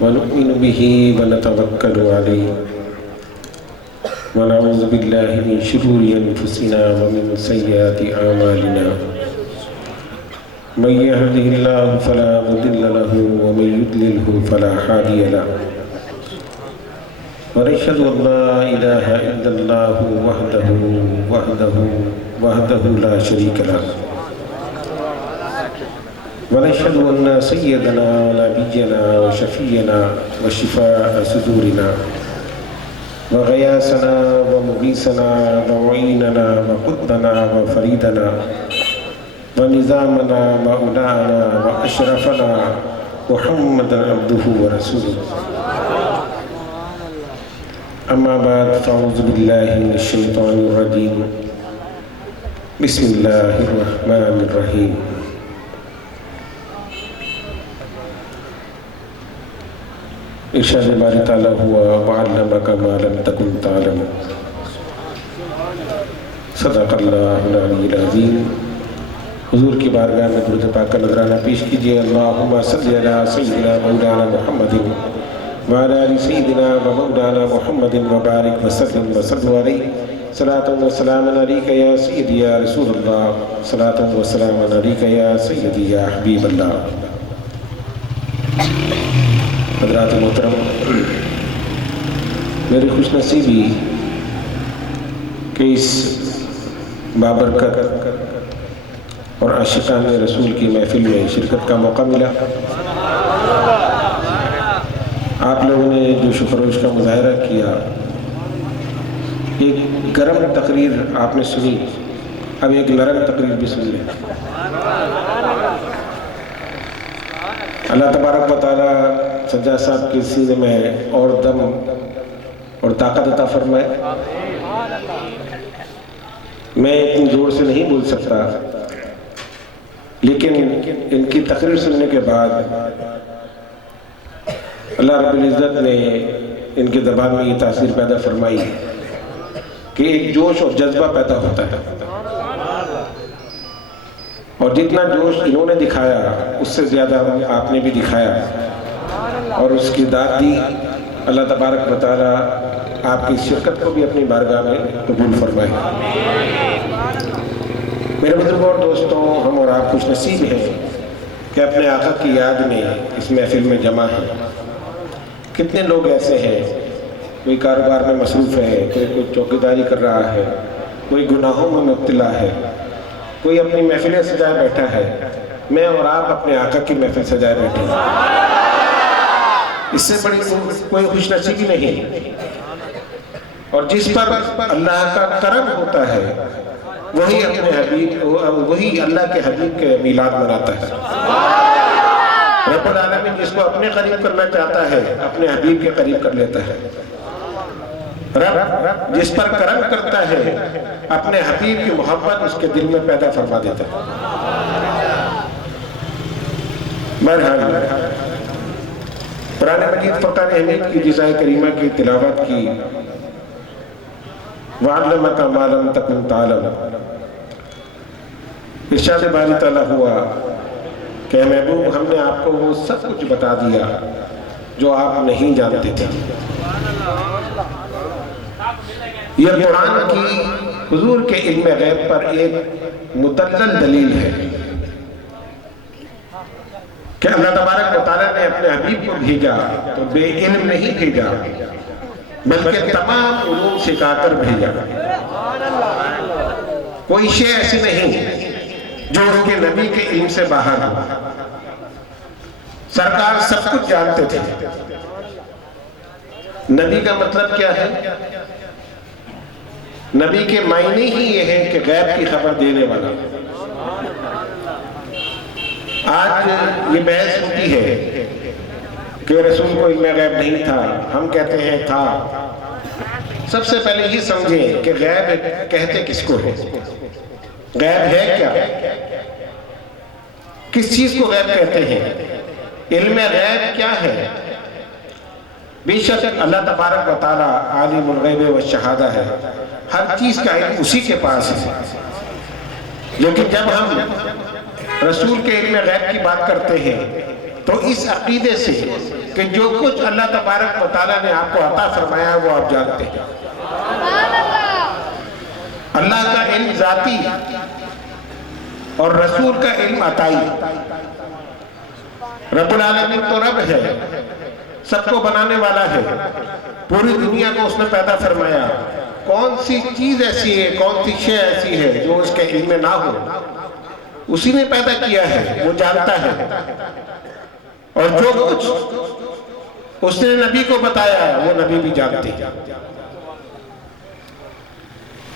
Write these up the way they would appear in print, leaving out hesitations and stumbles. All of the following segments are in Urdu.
ونؤمن به ونتوكل عليه ونعوذ بالله من شرور أنفسنا ومن سيئات أعمالنا من يهده الله فلا مضل له ومن يضلله فلا هادي له ونشهد أن لا إله إلا الله وحده لا شريك له ونشهد أن سيدنا ونبينا وشفينا وشفاء صدورنا وغياثنا ومغيثنا ومعيننا وقطبنا وفريدنا ونظامنا مولانا وأشرفنا محمدا عبده ورسوله أما بعد فأعوذ بالله من الشيطان الرجيم بسم الله الرحمن الرحيم ارشاد باری تعالیٰ ہوا وعلمک ما لم تکن تعلم صدق اللہ العلی العظیم۔ حضور کی بارگاہ میں درود پاک کا نذرانہ پیش کیجئے۔ اللہم صلی علی سیدنا مولانا محمد وعلی آل سیدنا و مولانا محمد وبارک وسلم وصلوا علیہ صلاۃ و سلام علیک یا سیدی یا رسول اللہ صلاۃ و سلام علیک یا سیدی یا حبیب اللہ۔ حضرات محترم، میری خوش نصیبی کہ اس بابرکت اور عاشقان رسول کی محفل میں شرکت کا موقع ملا۔ آپ لوگوں نے جو شکروش کا مظاہرہ کیا، ایک گرم تقریر آپ نے سنی، اب ایک نرم تقریر بھی سن لیں۔ اللہ تبارک و تعالیٰ سجاد صاحب کے سینے میں اور دم اور طاقت عطا فرمائے۔ میں اتنی زور سے نہیں بول سکتا، لیکن ان کی تقریر سننے کے بعد اللہ رب العزت نے ان کی زبان میں یہ تاثیر پیدا فرمائی کہ ایک جوش اور جذبہ پیدا ہوتا ہے، اور جتنا جوش انہوں نے دکھایا اس سے زیادہ آپ نے بھی دکھایا، اور اس کی داد دی۔ اللہ تبارک و تعالیٰ آپ کی شرکت کو بھی اپنی بارگاہ میں قبول فرمائے۔ میرے بزرگوں اور دوستوں، ہم اور آپ خوش نصیب ہیں کہ اپنے آقا کی یاد میں اس محفل میں جمع ہیں۔ کتنے لوگ ایسے ہیں، کوئی کاروبار میں مصروف ہے، کوئی چوکیداری کر رہا ہے، کوئی گناہوں میں مبتلا ہے، کوئی اپنی محفلیں سجائے بیٹھا ہے۔ میں اور آپ اپنے آقا کی محفل سجائے بیٹھے ہیں، اس سے بڑی کوئی خوش نصیبی نہیں۔ اور جس پر اللہ کا کرم ہوتا ہے وہی اللہ کے حبیب کے میلاد مناتا ہے۔ رب العالمین جس کو اپنے قریب کرنا چاہتا ہے اپنے حبیب کے قریب کر لیتا ہے۔ رب جس پر کرم کرتا ہے اپنے حبیب کی محبت اس کے دل میں پیدا فرما دیتا ہے۔ بہرحال قرآن مجید فرقان حمید کی جزائے کریمہ کی تلاوت کی۔ وَعَلَّمَكَ مَا لَمْ تَكُنْ تَعْلَمُ، ارشاد باری تعالیٰ ہوا کہ محبوب ہم نے آپ کو وہ سب کچھ بتا دیا جو آپ نہیں جانتے تھے۔ یہ قرآن کی حضور کے علم غیب پر ایک مدلل دلیل ہے کہ اللہ تبارک و تعالیٰ نے اپنے حبیب کو بھیجا تو بے علم نہیں بھیجا، بلکہ تمام علوم سکھا کر بھیجا۔ کوئی شے ایسی نہیں جو اس کے نبی کے علم سے باہر ہو۔ سرکار سب کچھ جانتے تھے۔ نبی کا مطلب کیا ہے؟ نبی کے معنی ہی یہ ہے کہ غیب کی خبر دینے والا۔ آج یہ بحث ہوتی ہے کہ رسول کو علم غیب نہیں تھا، ہم کہتے ہیں تھا۔ سب سے پہلے یہ سمجھیں کہ غیب کہتے کس کو ہے؟ غیب ہے کیا؟ کس چیز کو غیب کہتے ہیں؟ علم غیب کیا ہے؟ بے شک اللہ تبارک و تعالیٰ عالم الغیب والشہادہ ہے، ہر چیز کا علم اسی کے پاس ہے۔ لیکن جب ہم رسول کے علم غیب کی بات کرتے ہیں تو اس عقیدے سے کہ جو کچھ اللہ تبارک و تعالیٰ نے آپ کو عطا فرمایا ہے وہ آپ جانتے ہیں. اللہ کا علم ذاتی اور رسول کا علم عطائی. رب العالمین تو رب ہے، سب کو بنانے والا ہے، پوری دنیا کو اس نے پیدا فرمایا. کون سی چیز ایسی ہے، کون سی شے ایسی ہے جو اس کے علم میں نہ ہو؟ اسی نے پیدا کیا ہے، وہ جانتا ہے. اور جو کچھ اس نے نبی کو بتایا ہے وہ نبی بھی جانتے ہیں.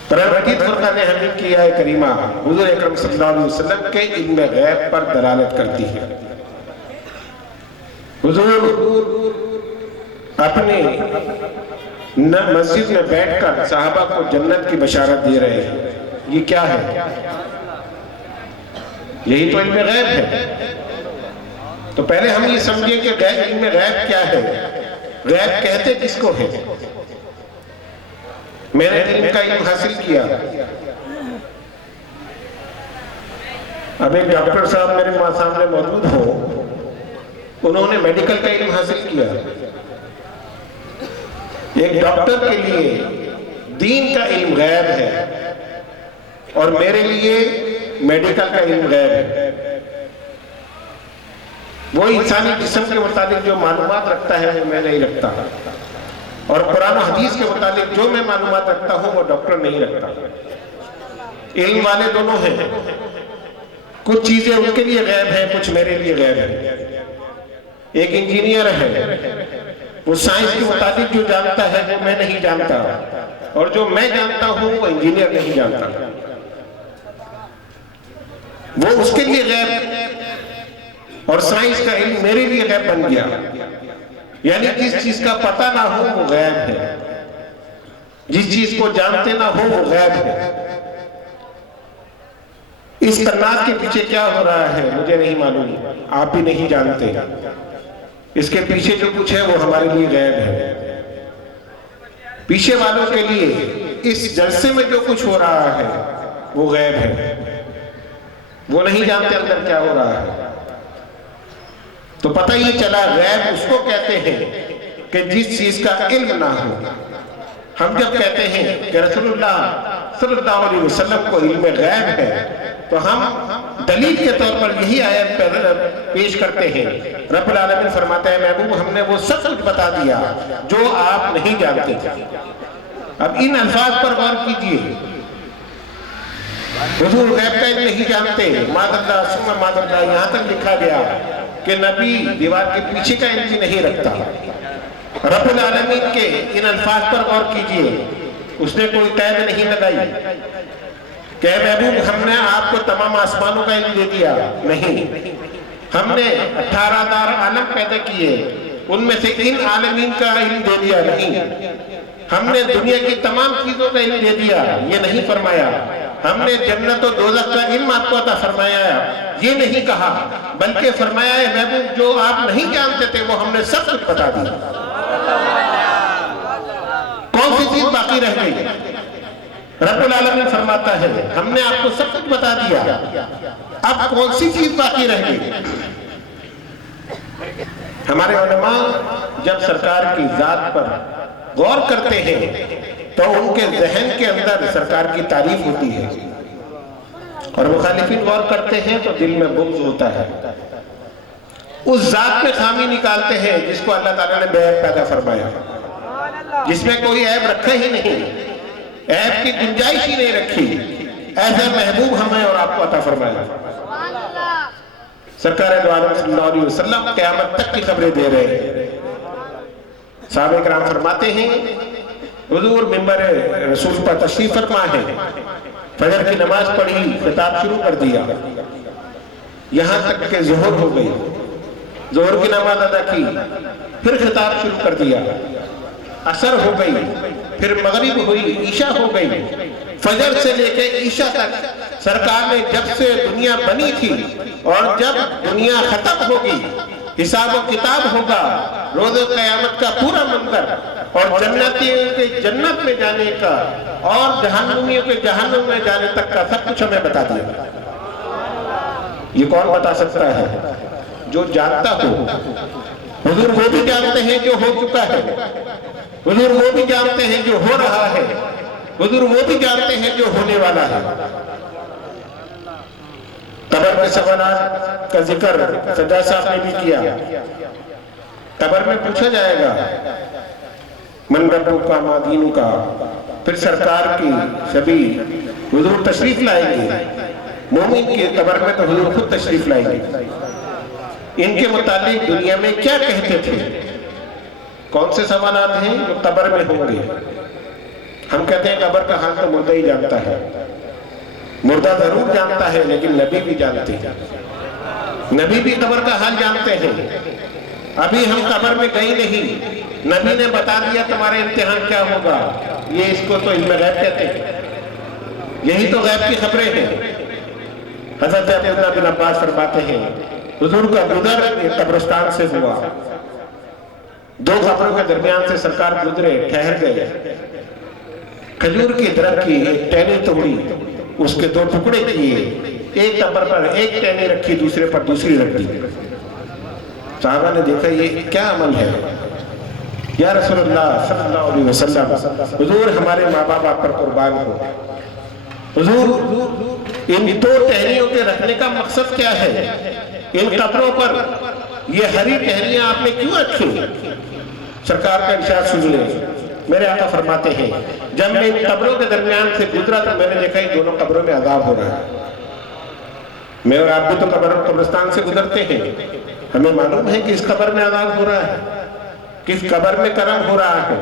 قرآن مجید فرقان حمید کی آیت کریمہ حضور اکرم صلی اللہ علیہ وسلم کے علم غیب پر دلالت کرتی ہے. حضور اپنے مسجد میں بیٹھ کر صحابہ کو جنت کی بشارت دے رہے ہیں. یہ کیا ہے؟ یہی تو علم غیب ہے. تو پہلے ہم یہ سمجھیں کہ علم غیب کیا ہے، غیب کہتے کس کو ہے. میں نے علم کا علم حاصل کیا. اب ایک ڈاکٹر صاحب میرے سامنے موجود ہو، انہوں نے میڈیکل کا علم حاصل کیا. ایک ڈاکٹر کے لیے دین کا علم غیب ہے اور میرے لیے میڈیکل کا علم غیب ہے. وہ انسانی جسم کے متعلق جو معلومات رکھتا ہے وہ میں نہیں رکھتا، اور قرآن و حدیث کے متعلق جو میں معلومات رکھتا ہوں وہ ڈاکٹر نہیں رکھتا. علم والے دونوں ہیں. کچھ چیزیں ان کے لیے غیب ہیں، کچھ میرے لیے غیب ہیں. ایک انجینئر ہے، وہ سائنس کے متعلق جو جانتا ہے وہ میں نہیں جانتا، اور جو میں جانتا ہوں وہ انجینئر نہیں جانتا. وہ اس کے لیے غیب اور سائنس کا علم میرے لیے غیب بن گیا. یعنی جس چیز کا پتہ نہ ہو وہ غیب ہے، جس چیز کو جانتے نہ ہو وہ غیب ہے. اس تناظر کے پیچھے کیا ہو رہا ہے مجھے نہیں معلوم، آپ بھی نہیں جانتے. اس کے پیچھے جو کچھ ہے وہ ہمارے لیے غیب ہے. پیچھے والوں کے لیے اس جلسے میں جو کچھ ہو رہا ہے وہ غیب ہے. وہ نہیں جانتے اندر کیا ہو رہا ہے. تو پتہ یہ چلا غیب اس کو کہتے ہیں کہ جس چیز کا علم نہ ہو. ہم جب کہتے ہیں کہ رسول اللہ صلی اللہ علیہ وسلم کو علم غیب ہے تو ہم دلیل کے طور پر یہی آیت پیش کرتے ہیں. رب العالمین فرماتا ہے محبوب ہم نے وہ سب کچھ بتا دیا جو آپ نہیں جانتے تھے. اب ان الفاظ پر غور کیجئے. حضور غیب کا علم نہیں جانتے، مادر ثم مادر، یہاں تک لکھا گیا کہ نبی دیوار کے پیچھے کا علم بھی نہیں رکھتا. رب العالمین کے ان الفاظ پر غور کیجئے. اس نے کوئی قید نہیں لگائی کہ محبوب ہم نے آپ کو تمام آسمانوں کا علم دے دیا. نہیں، ہم نے 18,000 عالم پیدا کیے، ان میں سے ان عالمین کا علم دے دیا. نہیں، ہم نے دنیا کی تمام چیزوں کا علم دے دیا. یہ نہیں فرمایا. ہم نے جنت و دوزخ کا علم آپ کو عطا فرمایا ہے، یہ نہیں کہا، بلکہ فرمایا ہے محبوب جو آپ نہیں جانتے تھے وہ ہم نے سب کچھ بتا دیا. کون سی چیز باقی رہ گئی؟ رب العالمین فرماتا ہے ہم نے آپ کو سب کچھ بتا دیا، اب کون سی چیز باقی رہ گئی؟ ہمارے علماء جب سرکار کی ذات پر غور کرتے ہیں تو ان کے ذہن کے اندر سرکار کی تعریف ہوتی ہے، اور مخالفین غور کرتے ہیں تو دل میں بغض ہوتا ہے. اس ذات میں خامی نکالتے ہیں جس کو اللہ تعالیٰ نے بے عیب پیدا فرمایا، جس میں کوئی عیب رکھا ہی نہیں، عیب کی گنجائش ہی نہیں رکھی. ایسا محبوب ہمیں اور آپ کو عطا فرمایا. سرکار دو عالم صلی اللہ علیہ وسلم قیامت تک کی خبریں دے رہے ہیں. صحابہ کرام فرماتے ہیں حضور منبر رسول پر تشریف فرما ہے، فجر کی نماز پڑھی، خطاب شروع کر دیا، یہاں تک کہ ظہر ہو گئی. ظہر کی نماز ادا کی، پھر خطاب شروع کر دیا. عصر ہو گئی، پھر مغرب ہوئی، عشاء ہو گئی. فجر سے لے کے عشاء تک سرکار نے جب سے دنیا بنی تھی اور جب دنیا ختم ہوگی، حساب و کتاب ہوگا، روز قیامت کا پورا منظر اور جنتیوں کے جنت میں جانے کا اور جہنمیوں کے جہنم میں جانے تک کا سب کچھ ہمیں بتا دیا. یہ کون بتا سکتا ہے؟ جو جانتا ہو. حضور وہ بھی جانتے ہیں جو ہو چکا ہے, حضور وہ بھی جانتے ہیں جو ہو رہا ہے, حضور وہ بھی جانتے ہیں جو ہونے والا ہے. قبر کے سوالات کا ذکر سجاد صاحب نے بھی کیا. قبر میں پوچھا جائے گا من ربک کا ما دینک کا, پھر سرکار کی شبیہ حضور تشریف لائیں گے. مومن کے قبر میں تو حضور خود تشریف لائیں گے. ان کے متعلق دنیا میں کیا کہتے تھے, کون سے سوالات ہیں جو قبر میں ہوں گے. ہم کہتے ہیں قبر کا حال تو مردہ ہی جانتا ہے. مردہ ضرور جانتا ہے لیکن نبی بھی جانتے ہیں, نبی بھی قبر کا حال جانتے ہیں. ابھی ہم قبر میں گئی نہیں, نبی نے بتا دیا تمہارے امتحان کیا ہوگا. یہ اس کو تو علم غیب کہتے ہیں. یہی تو غیب کی خبریں ہیں. حضرت عبداللہ بن عباس فرماتے ہیں حضور کا گزر قبرستان سے ہوا. دو قبروں کے درمیان سے سرکار گزرے, ٹھہر گئے. کھجور کی درخت کی ایک ٹہنی توڑی, اس کے دو ٹکڑے کیے, ایک قبر پر ایک ٹہنی رکھی, دوسرے پر دوسری رکھ دی. صحابہ نے دیکھا یہ کیا عمل ہے. یا رسول اللہ صلی اللہ علیہ وسلم, حضور ہمارے ماں باپ آپ پر قربان ہو. حضور ان دو ٹہنیوں کے رکھنے کا مقصد کیا ہے؟ ان قبروں پر یہ ہری ٹہنیاں آپ نے کیوں رکھی؟ سرکار کا ارشاد سن لیں. میرے آقا فرماتے ہیں جب میں ان قبروں کے درمیان سے گزرا تو میں نے دیکھا یہ دونوں قبروں میں عذاب ہو رہا ہے. میں اور آپ بھی تو قبرستان سے گزرتے ہیں, ہمیں معلوم ہے کہ اس قبر میں عذاب ہو رہا ہے, کس قبر میں کرم ہو رہا ہے.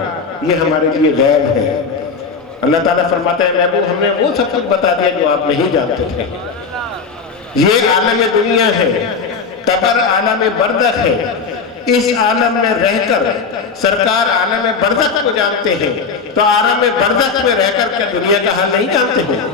یہ ہمارے لیے غیب ہے. اللہ تعالیٰ فرماتا ہے محبوب ہم نے وہ سب کچھ بتا دیا جو آپ نہیں جانتے تھے. یہ عالم دنیا ہے, قبر عالم برزخ ہے. اس عالم میں رہ کر سرکار عالم برزخ کو جانتے ہیں, تو عالم برزخ میں رہ کر کیا دنیا کا حال نہیں جانتے ہیں؟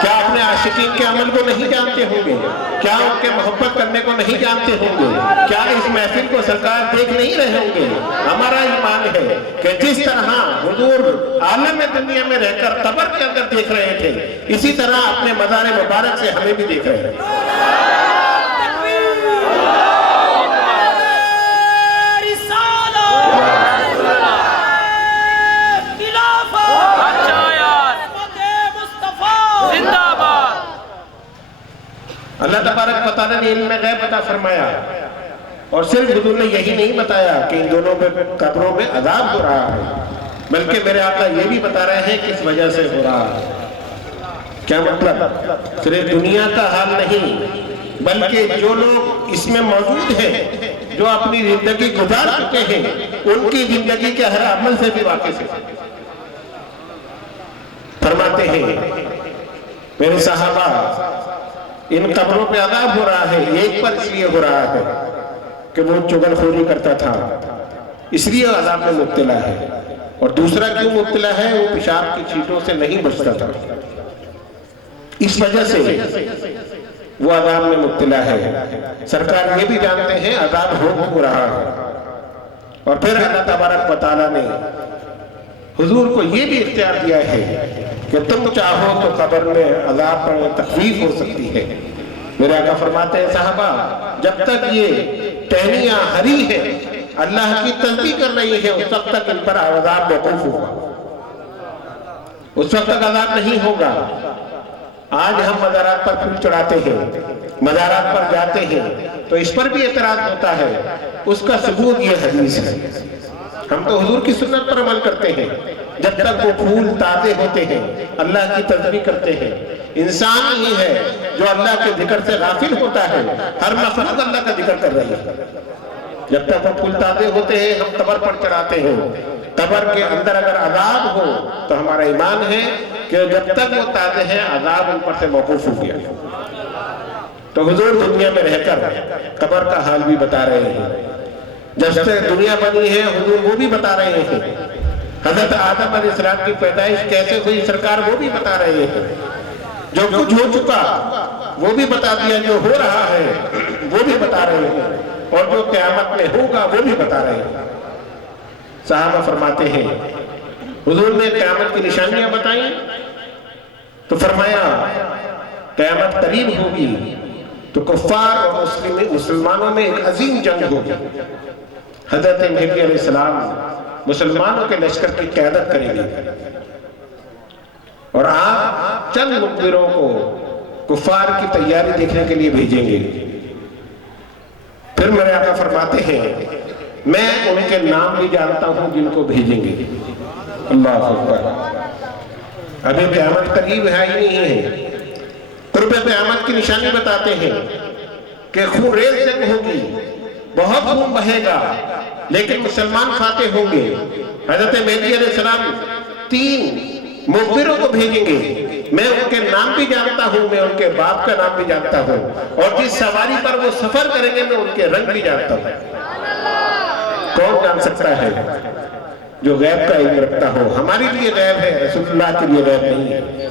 کیا اپنے عاشقین کے عمل کو نہیں جانتے ہوں گے؟ کیا ان کے محبت کرنے کو نہیں جانتے ہوں گے؟ کیا اس محفل کو سرکار دیکھ نہیں رہے ہوں گے؟ ہمارا ایمان ہے کہ جس طرح حضور عالم دنیا میں رہ کر قبر کے اندر دیکھ رہے تھے, اسی طرح اپنے مزار مبارک سے ہمیں بھی دیکھ رہے ہیں. اللہ تبارک و تعالیٰ نے علم غیب عطا فرمایا, اور صرف حضور نے یہی نہیں بتایا کہ ان دونوں قبروں میں عذاب ہو رہا ہے, بلکہ میرے آقا یہ بھی بتا رہے ہیں کس وجہ سے ہو رہا ہے. کیا مطلب؟ صرف دنیا کا حال نہیں, بلکہ جو لوگ اس میں موجود ہیں, جو اپنی زندگی گزار چکے ہیں, ان کی زندگی کے ہر عمل سے بھی واقف ہیں. فرماتے ہیں میرے صحابہ ان قبروں پہ عذاب ہو رہا ہے, ایک پر اس لیے ہو رہا ہے کہ وہ چغل خوری کرتا تھا, اس لیے عذاب میں مبتلا ہے. اور دوسرا کیوں مبتلا ہے؟ وہ پیشاب کی چھینٹوں سے نہیں بچتا تھا, اس وجہ سے وہ عذاب میں مبتلا ہے. سرکار یہ بھی جانتے ہیں عذاب ہو رہا ہے. اور پھر اللہ تبارک و تعالیٰ نے حضور کو یہ بھی اختیار دیا ہے کہ تم چاہو تو قبر میں عذاب پر تخفیف ہو سکتی ہے. میرے آقا فرماتے ہیں صحابہ جب تک یہ ٹہنیاں ہری ہیں, اللہ کی تسبیح کر رہی ہے, اس وقت تک ان پر عذاب موقوف ہوگا, اس وقت تک عذاب نہیں ہوگا. آج ہم مزارات پر پھول چڑھاتے ہیں, مزارات پر جاتے ہیں, تو اس پر بھی اعتراض ہوتا ہے. اس کا ثبوت یہ حدیث ہے. ہم تو حضور کی سنت پر عمل کرتے ہیں. جب تک وہ پھول تازے ہوتے ہیں اللہ کی تسبیح کرتے ہیں. انسان ہی ہے جو اللہ کے ذکر سے غافل ہوتا ہے, ہر مخلوق اللہ کا ذکر کر رہی ہے. جب تک وہ پھول تازے ہوتے ہیں ہم قبر پر چڑھاتے ہیں. قبر کے اندر اگر عذاب ہو تو ہمارا ایمان ہے کہ جب تک وہ تازے ہیں عذاب ان پر سے موقوف ہو گیا. تو حضور دنیا میں رہ کر قبر کا حال بھی بتا رہے ہیں. جب سے دنیا بنی ہے حضور وہ بھی بتا رہے ہیں. حضرت آدم علیہ السلام کی پیدائش کیسے ہوئی سرکار وہ بھی بتا رہے ہیں. جو کچھ ہو چکا وہ بھی بتا دیا, جو ہو رہا ہے وہ بھی بتا رہے ہیں, اور جو قیامت میں ہوگا وہ بھی بتا رہے ہیں. صحابہ فرماتے ہیں حضور نے قیامت کی نشانیاں بتائیں تو فرمایا قیامت قریب ہوگی, تو کفار اور مسلمانوں میں ایک عظیم جنگ ہوگی. حضرت مہدی علیہ السلام مسلمانوں کے لشکر کی قیادت کریں گے اور آپ چند مخبروں کو کفار کی تیاری دیکھنے کے لیے بھیجیں گے. پھر میرے آقا فرماتے ہیں میں ان کے نام بھی جانتا ہوں جن کو بھیجیں گے. اللہ اکبر. ابھی قیامت قریب ہے ہی نہیں ہے. قرب قیامت کی نشانی بتاتے ہیں کہ خون ریز جنگ ہوگی, بہت خون بہے گا, لیکن مسلمان فاتح ہوں گے. حضرت مہدی علیہ السلام 3 مخبروں کو بھیجیں گے. میں ان کے نام بھی جانتا ہوں, میں ان کے باپ کا نام بھی جانتا ہوں, اور جس سواری پر وہ سفر کریں گے میں ان کے رنگ بھی جانتا ہوں. کون جان سکتا ہے جو غیب کا علم رکھتا ہو؟ ہمارے لیے غیب ہے, رسول اللہ کے لیے غیب نہیں ہے,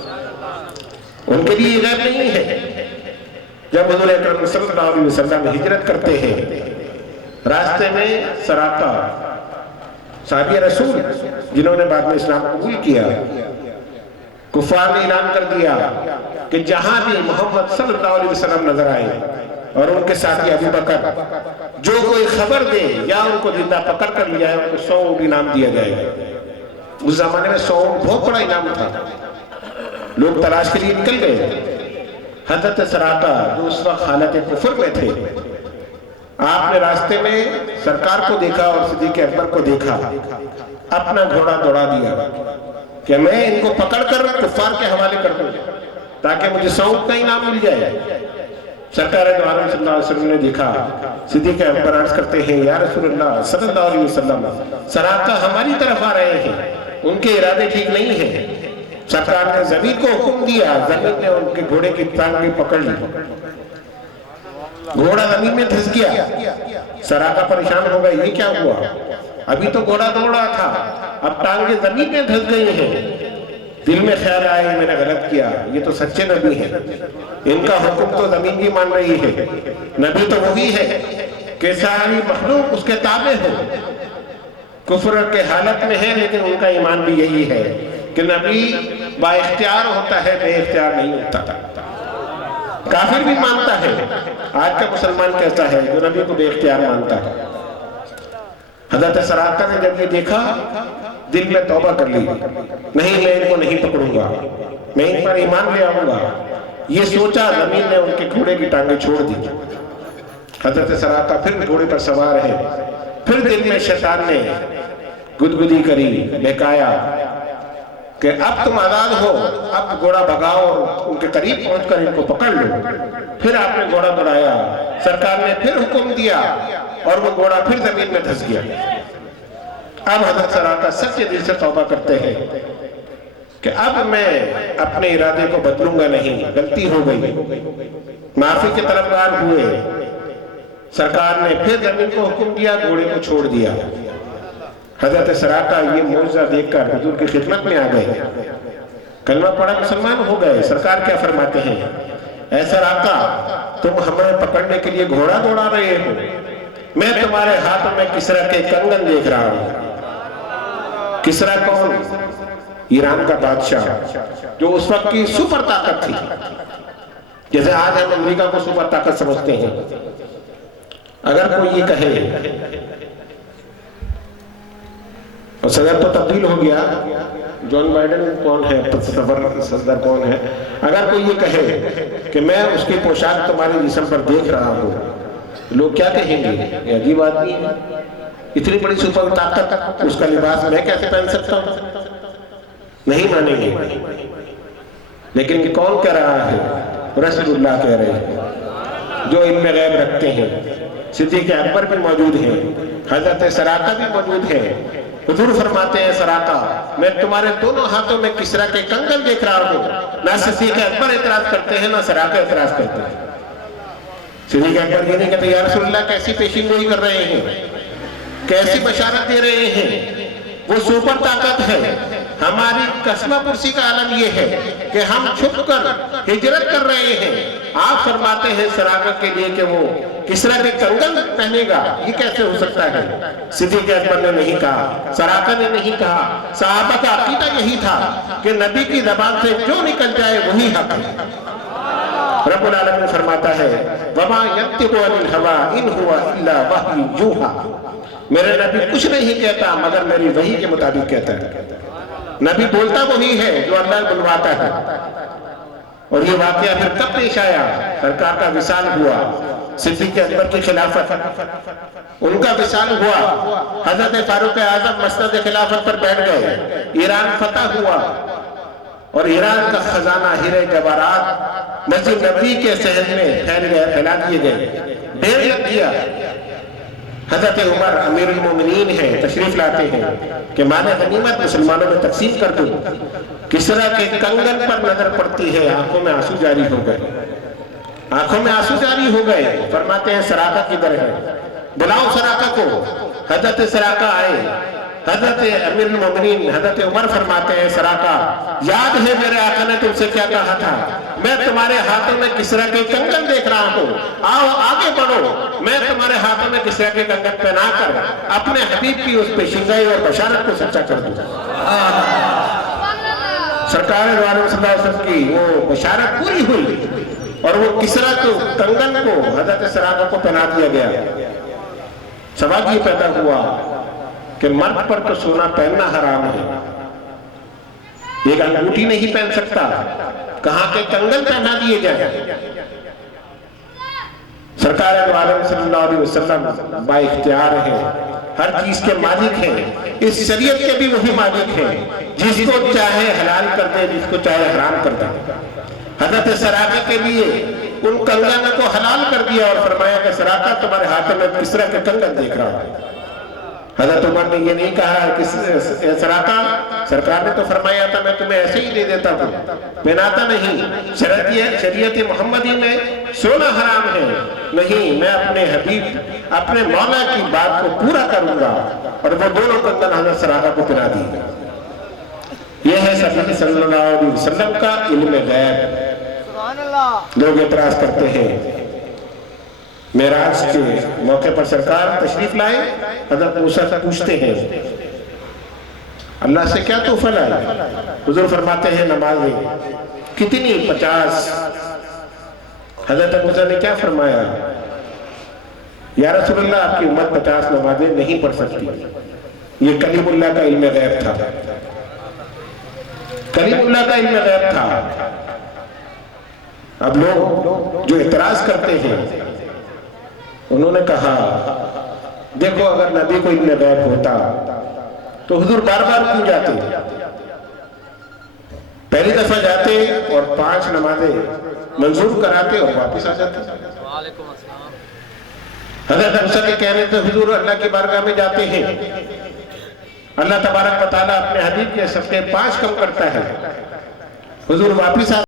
ان کے لیے غیب نہیں ہے. جب حضور اکرم صلی اللہ علیہ وسلم ہجرت کرتے ہیں, راستے میں سراقہ صحابی رسول جنہوں نے بعد میں اسلام قبول کیا, کفار نے اعلان کر دیا کہ جہاں بھی محمد صلی اللہ علیہ وسلم نظر آئے اور ان کے ساتھی ابو بکر, جو کوئی خبر دے یا ان کو زندہ پکڑ کر لیا ہے ان کو 100 اونٹ انعام دیا جائے گا. اس زمانے میں 100 اونٹ بہت بڑا انعام تھا. لوگ تلاش کے لیے نکل گئے. حضرت سراقہ جو اس وقت حالت کفر میں تھے, آپ نے راستے میں سرکار کو دیکھا اور صدیق اکبر کو دیکھا, اپنا گھوڑا دوڑا دیا کہ میں ان کو پکڑ کر کفار کے حوالے کر دوں تاکہ مجھے 100 اونٹ کا انعام مل جائے. سرکار دو عالم صلی اللہ علیہ وسلم نے دیکھا, صدیق اکبر عرض کرتے ہیں یا رسول اللہ صلی اللہ علیہ وسلم, سراقہ ہماری طرف آ رہے ہیں, ان کے ارادے ٹھیک نہیں ہیں. سرکار نے زمین کو حکم دیا, زمین نے ان کے گھوڑے کی ٹانگیں پکڑ لی, گھوڑا زمین میں دھس گیا. سراقہ پریشان ہو گئے, یہ کیا ہوا؟ ابھی تو گھوڑا دوڑا تھا, اب ٹانگیں زمین میں دھس گئی ہیں. دل میں خیال آئے میں نے غلط کیا, یہ تو سچے نبی ہیں, ان کا حکم تو زمین بھی مان رہی ہے. نبی تو وہی ہے کہ ساری مخلوق اس کے تابع ہو. کفر کے حالت میں ہے لیکن ان کا ایمان بھی یہی ہے کہ نبی با اختیار ہوتا ہے, بے اختیار نہیں ہوتا. کافر بھی مانتا ہے. آج کا مسلمان کیسا ہے جو نبی کو بے اختیار مانتا ہے؟ حضرت سراقہ نے جب یہ دیکھا دل میں توبہ کر لی, نہیں میں ان کو نہیں پکڑوں گا, میں ان پر ایمان لے آؤں گا. یہ سوچا, زمین نے ان کے گھوڑے کی ٹانگیں چھوڑ دی. حضرت سراقہ پھر گھوڑے پر سوار ہے. پھر دل میں شیطان نے گدگدی کری, بہکایا کہ اب تم آزاد ہو, اب گھوڑا بھگاؤ اور ان کے قریب پہنچ کر ان کو پکڑ لو. پھر آپ نے گھوڑا دوڑایا, سرکار نے پھر حکم دیا اور وہ گھوڑا پھر زمین میں دھس گیا. اب حضرت سراقہ سچے دل سے توبہ کرتے ہیں کہ اب میں اپنے ارادے کو بدلوں گا نہیں, غلطی ہو گئی. معافی کے طلبگار ہوئے. سرکار نے پھر زمین کو حکم دیا, گھوڑے کو چھوڑ دیا. حضرت سراقہ یہ معجزہ دیکھ کر حضور کی خدمت میں آ گئے, کلمہ پڑھا مسلمان ہو گئے. سرکار کیا فرماتے ہیں, اے سراقہ تم ہمیں پکڑنے کے لیے گھوڑا دوڑا رہے ہو, میں تمہارے ہاتھوں میں کسرا کے کنگن دیکھ رہا ہوں. کسرا کون؟ ایران کا بادشاہ جو اس وقت کی سپر طاقت تھی, جیسے آج ہم امریکہ کو سپر طاقت سمجھتے ہیں. اگر کوئی یہ کہے, اور صدر تو تبدیل ہو گیا, جون بائیڈن کون ہے, صدر کون ہے, اگر کوئی یہ کہے کہ میں اس کی پوشاک تمہارے جسم پر دیکھ رہا ہوں, لوگ کیا کہیں گے, یہ عجیب آدمی ہے, اتنی بڑی سپر طاقت, اس کا لباس میں کیسے پہن سکتا ہوں؟ نہیں مانیں گے. لیکن کون کہہ رہا ہے؟ رسول اللہ کہہ رہے ہیں جو علم غیب رکھتے ہیں. صدیق اکبر بھی موجود ہیں, حضرت سراقہ بھی موجود ہیں. حضور فرماتے ہیں سراقہ میں تمہارے دونوں ہاتھوں میں کسرا کے کنگن دیکھ رہا ہوں. نہ صدیق اکبر اعتراض کرتے ہیں, نہ سراقہ اعتراض کرتے ہیں. صدیق اکبر یہ نہیں کہتے یا رسول اللہ کیسی پیشین گوئی کر رہے ہیں, کیسی بشارت دے رہے ہیں, وہ سپر طاقت ہے. ہماری قسمہ پرسی کا عالم یہ ہے کہ ہم چھپ کر ہجرت کر رہے ہیں. آپ فرماتے ہیں سراقہ کے لیے کہ وہ کسرا کے کنگن پہنے گا, یہ کیسے ہو سکتا ہے؟ صدیق اکبر نے نہیں کہا, سراقہ نے نہیں کہا. صحابہ کا عقیدہ یہی تھا کہ نبی کی زبان سے جو نکل جائے وہی حق ہے. رب العالمین فرماتا ہے وما ينطق عن الهوى ان هو الا وحی یوحی، میرے نبی کچھ نہیں کہتا مگر میری وحی کے مطابق کہتا ہے۔ نبی بولتا وہی ہے جو اللہ بلواتا ہے۔ اور یہ واقعہ پھر کب پیش آیا؟ سرکار کا وصال ہوا، صدیق اکبر کی خلافت، ان کا وصال ہوا، حضرت فاروق اعظم مسند خلافت پر بیٹھ گئے، ایران فتح ہوا، اور ایران کا خزانہ ہیرے جواہرات مسجد نبوی کے صحن میں پھیلا دیے گئے، ڈھیر لگ گیا۔ حضرت عمر امیر المومنین ہیں، تشریف لاتے ہیں کہ مال غنیمت مسلمانوں میں تقسیم کر دوں۔ کسرا کے کنگن پر نظر پڑتی ہے، آنکھوں میں آنسو جاری ہو گئے، آنکھوں میں آنسو جاری ہو گئے۔ فرماتے ہیں سراقہ کدھر ہے؟ بلاؤ سراقہ کو۔ حضرت سراقہ آئے، حضرت امیر المومنین حضرت عمر فرماتے ہیں سراقہ یاد ہے میرے آقا نے تم سے کیا کہا تھا؟ میں تمہارے ہاتھوں میں کسرا کے کنگن دیکھ رہا ہوں، آؤ آگے بڑھو، میں تمہارے ہاتھوں میں کسرا کے کنگن پہنا کر اپنے حبیب کی اس پیشنگائی اور بشارت کو سچا کر دوں۔ سرکار صلی اللہ علیہ وسلم کی وہ بشارت پوری ہوئی، اور وہ کسرا کو کنگن کو حضرت سراقہ کو پہنا دیا گیا۔ سوال یہ پیدا ہوا کہ مرد پر تو سونا پہننا حرام ہے، ایک انگوٹھی نہیں پہن سکتا، کہاں کے کنگن پہنا دیے جائیں؟ سرکار عالم صلی اللہ علیہ وسلم با اختیار ہیں، ہر چیز کے مالک ہیں، اس شریعت کے بھی وہی مالک ہیں، جس کو چاہے حلال کر دے، جس کو چاہے حرام کر دے۔ حضرت سراقہ کے لیے ان کنگنوں کو حلال کر دیا اور فرمایا کہ سراقہ تمہارے ہاتھوں میں کسرا کے کنگن دیکھ رہا ہوں۔ حضرت عمر نے یہ نہیں کہا کہ سراقہ، سرکار نے تو فرمایا تھا میں تمہیں ایسے ہی دے دیتا ہوں، پہناتا نہیں، شریعت محمدی میں سونا حرام ہے، نہیں، میں اپنے حبیب اپنے مولا کی بات کو پورا کروں گا، اور وہ دونوں کنگن حضرت سراقہ کو پہنا دی۔ یہ ہے صلی اللہ علیہ وسلم کا علم غیب۔ لوگ اعتراض کرتے ہیں، معراج کے موقع پر سرکار تشریف لائے، حضرت موسیٰ سے پوچھتے ہیں اللہ سے کیا تحفہ لائے؟ حضور فرماتے ہیں نمازیں کتنی؟ 50۔ حضرت موسیٰ نے کیا فرمایا؟ یا رسول اللہ آپ کی امت 50 نمازیں نہیں پڑھ سکتی۔ یہ کلیم اللہ کا علم غیب تھا، کلیم اللہ کا علم غیب تھا۔ اب لوگ جو اعتراض کرتے ہیں انہوں نے کہا دیکھو اگر نبی کو علم غیب ہوتا تو حضور بار بار کیوں جاتے؟ پہلی دفعہ جاتے اور 5 نمازیں منظور کراتے اور واپس آ جاتے۔ حضرت موسیٰ کے کہنے سے حضور اللہ کی بارگاہ میں جاتے ہیں، اللہ تبارک و تعالیٰ اپنے حبیب کے صدقے 5 کم کرتا ہے، حضور واپس آ